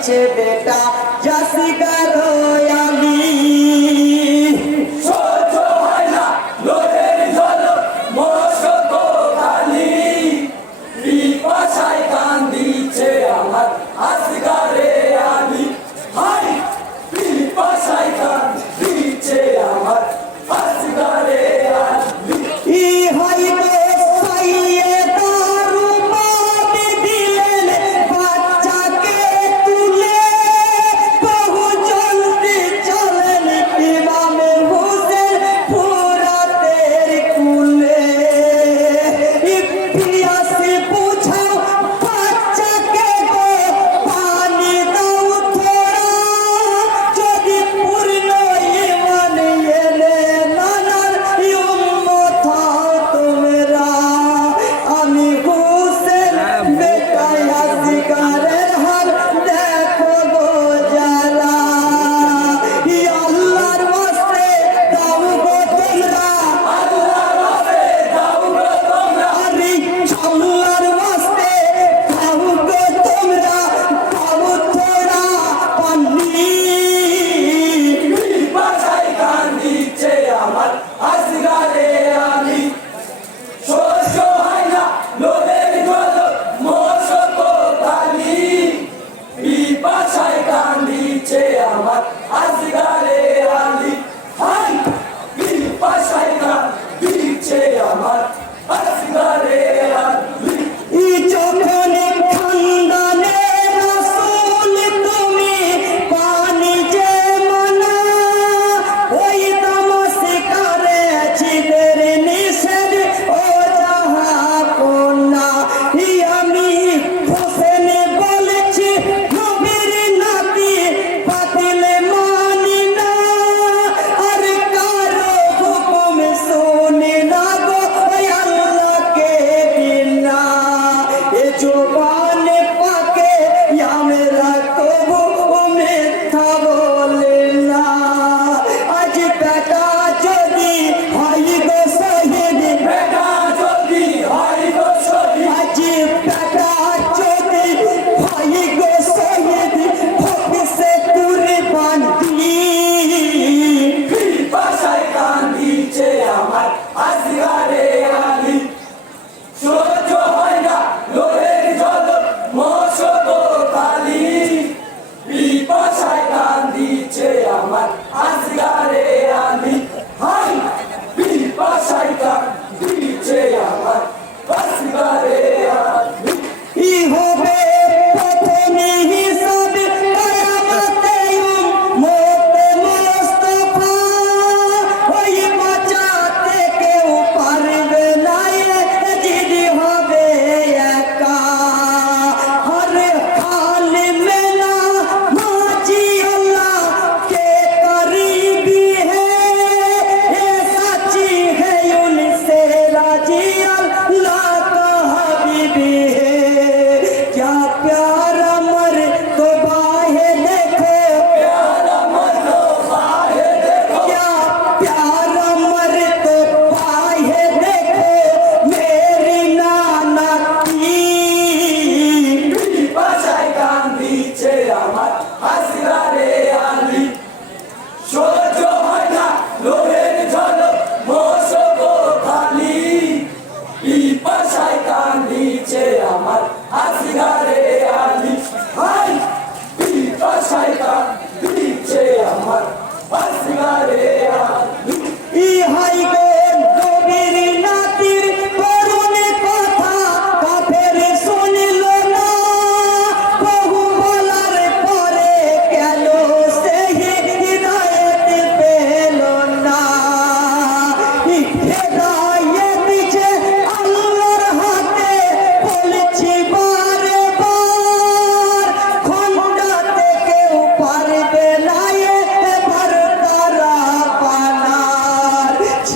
দিচ্ছে বেটা জাসিগার আলী সহ্য হয় না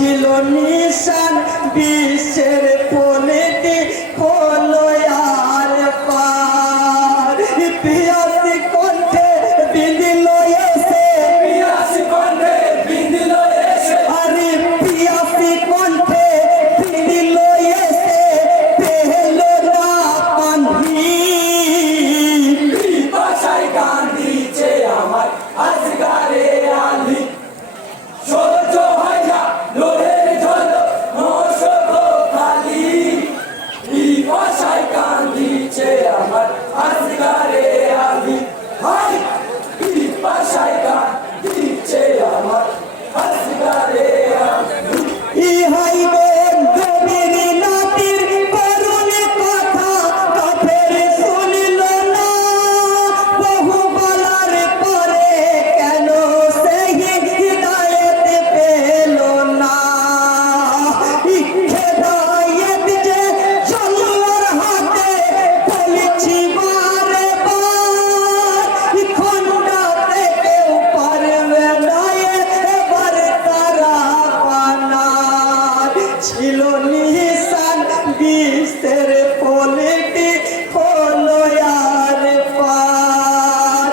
ছিল নিশান বিশ্বের পনেতে ছিল নিশান বিশ্বের পলিটি হলো আর পার।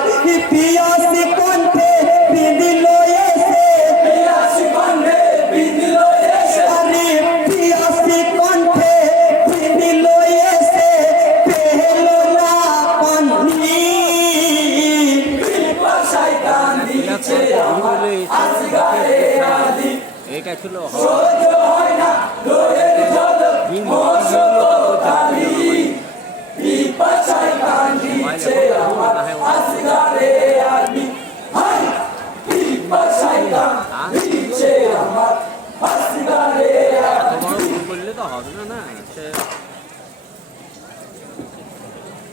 পিয়াসি কণ্ঠে বিদিল এসে। পিয়াসি কণ্ঠে বিদিল এসে। আরে পিয়াসি কণ্ঠে বিদিল এসে। পেল না পানি। পিপাসায় কান্দিছে আমার আজগারে এটা ছিল।